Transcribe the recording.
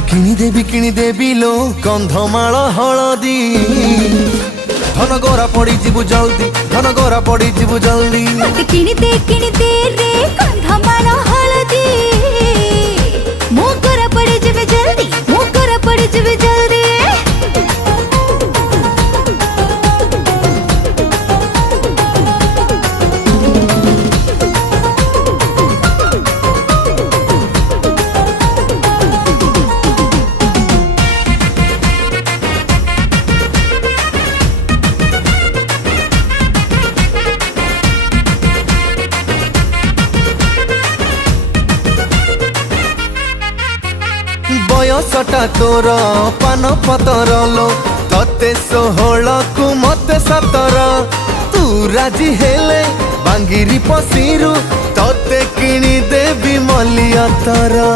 তোতে কিনি দেবি লো কন্ধমাଳ হলদি ধন গোরা পড়ি ଯିବୁ জলদি ধন গোরা পড়ি ଯିବୁ জলদি তোতে কিনি দে রে কন্ধমাଳ হলদি মো গোরা পড়ি যাবে জলদি মো গোরা পড়ি যাবে জলদি बयसटा तोर पान पतर लो तते 16 कु मते 17 तू राजी हेले बांगिरी पसीरु तते किणी देवी मलिया तारा।